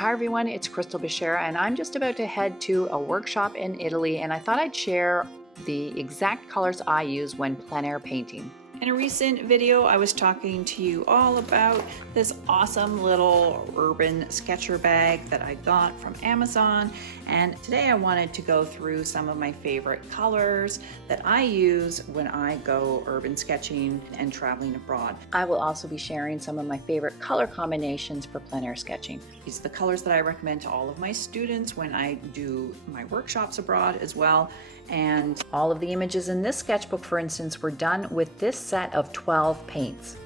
Hi everyone, it's Crystal Bashara and I'm just about to head to a workshop in Italy, and I thought I'd share the exact colors I use when plein air painting. In a recent video, I was talking to you all about this awesome little urban sketcher bag that I got from Amazon. And today I wanted to go through some of my favorite colors that I use when I go urban sketching and traveling abroad. I will also be sharing some of my favorite color combinations for plein air sketching. These are the colors that I recommend to all of my students when I do my workshops abroad as well. And all of the images in this sketchbook, for instance, were done with this set of 12 paints.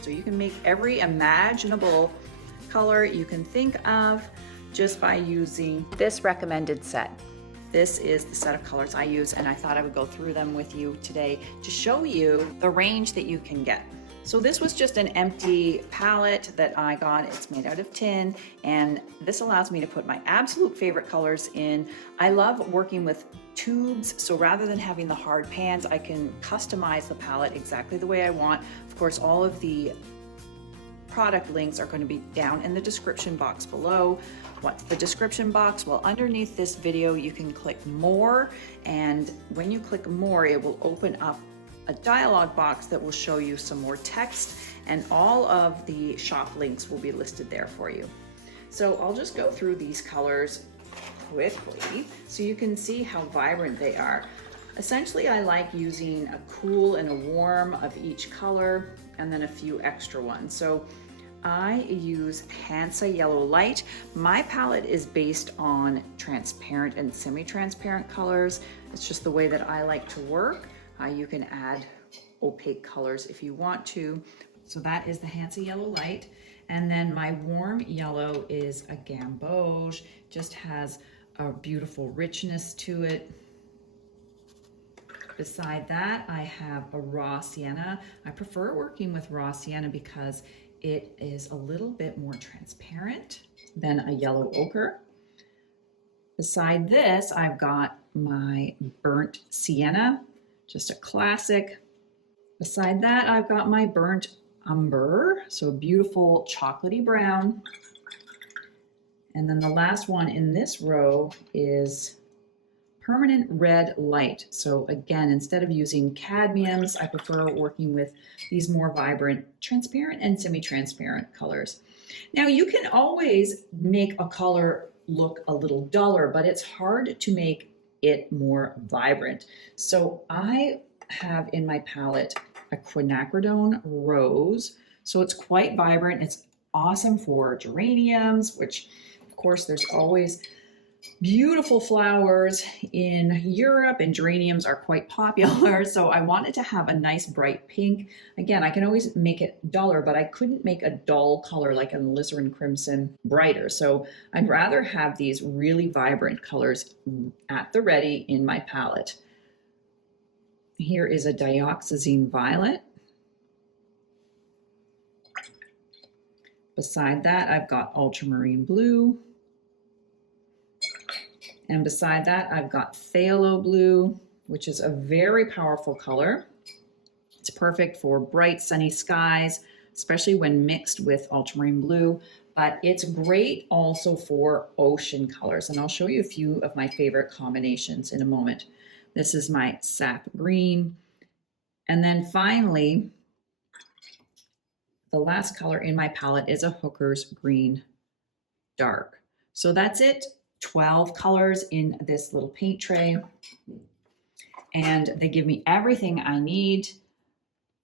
So you can make every imaginable color you can think of just by using this recommended set. This is the set of colors I use, and I thought I would go through them with you today to show you the range that you can get. So this was just an empty palette that I got. It's made out of tin, and this allows me to put my absolute favorite colors in. I love working with tubes, so rather than having the hard pans, I can customize the palette exactly the way I want. Of course, all of the product links are going to be down in the description box below. What's the description box? Well, underneath this video, you can click more, and when you click more, it will open up a dialog box that will show you some more text, and all of the shop links will be listed there for you. So I'll just go through these colors quickly so you can see how vibrant they are. Essentially, I like using a cool and a warm of each color and then a few extra ones. So I use Hansa Yellow Light. My palette is based on transparent and semi-transparent colors. It's just the way that I like to work. You can add opaque colors if you want to. So that is the Hansa Yellow Light. And then my warm yellow is a Gamboge. Just has a beautiful richness to it. Beside that, I have a raw sienna. I prefer working with raw sienna because it is a little bit more transparent than a yellow ochre. Beside this, I've got my burnt sienna, just a classic. Beside that, I've got my burnt umber, so a beautiful chocolatey brown. And then the last one in this row is permanent red light. So again, instead of using cadmiums, I prefer working with these more vibrant, transparent and semi-transparent colors. Now you can always make a color look a little duller, but it's hard to make it more vibrant. So I have in my palette a quinacridone rose. So it's quite vibrant. It's awesome for geraniums, which of course there's always beautiful flowers in Europe, and geraniums are quite popular. So I wanted to have a nice bright pink. Again, I can always make it duller, but I couldn't make a dull color like an alizarin crimson brighter. So I'd rather have these really vibrant colors at the ready in my palette. Here is a Dioxazine Violet. Beside that, I've got Ultramarine Blue. And beside that, I've got Phthalo Blue, which is a very powerful color. It's perfect for bright sunny skies, especially when mixed with ultramarine blue, but it's great also for ocean colors. And I'll show you a few of my favorite combinations in a moment. This is my sap green. And then finally, the last color in my palette is a Hooker's Green Dark. So that's it. 12 colors in this little paint tray, and they give me everything I need.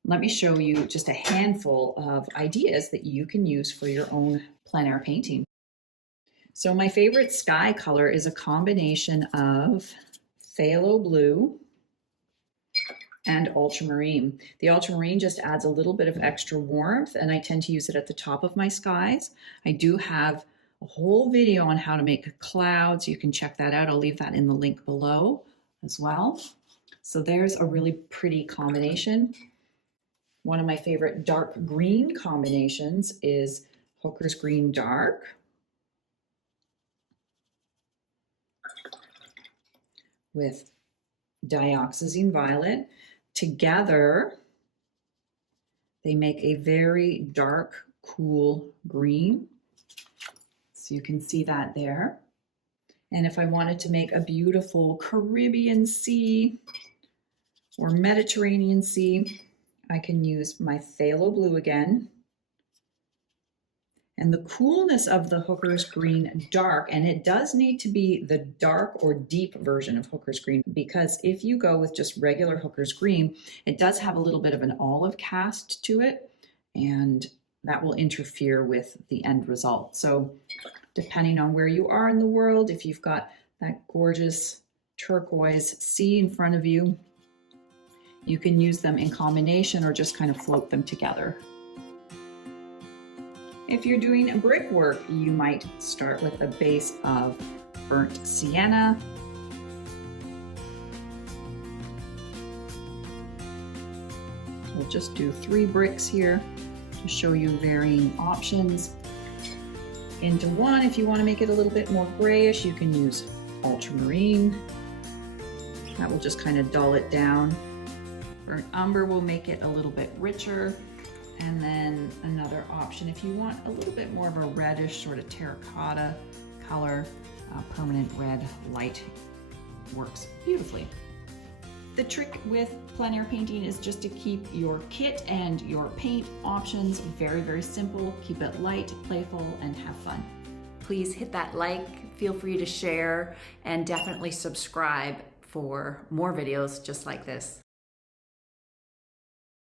Let me show you just a handful of ideas that you can use for your own plein air painting. So my favorite sky color is a combination of phthalo blue and ultramarine. The ultramarine just adds a little bit of extra warmth, and I tend to use it at the top of my skies. I do have a whole video on how to make clouds. You can check that out. I'll leave that in the link below as well. So there's a really pretty combination. One of my favorite dark green combinations is Hooker's Green Dark with Dioxazine Violet. Together, they make a very dark, cool green. So you can see that there. And if I wanted to make a beautiful Caribbean Sea or Mediterranean Sea, I can use my phthalo blue again. And the coolness of the Hooker's Green Dark, and it does need to be the dark or deep version of Hooker's Green, because if you go with just regular Hooker's Green, it does have a little bit of an olive cast to it, and that will interfere with the end result. So depending on where you are in the world, if you've got that gorgeous turquoise sea in front of you, you can use them in combination or just kind of float them together. If you're doing brickwork, you might start with a base of burnt sienna. We'll just do 3 bricks here to show you varying options. Into 1, if you want to make it a little bit more grayish, you can use ultramarine. That will just kind of dull it down. Burnt umber will make it a little bit richer. And then another option, if you want a little bit more of a reddish sort of terracotta color, permanent red light works beautifully. The trick with plein air painting is just to keep your kit and your paint options very, very simple. Keep it light, playful, and have fun. Please hit that like, feel free to share, and definitely subscribe for more videos just like this.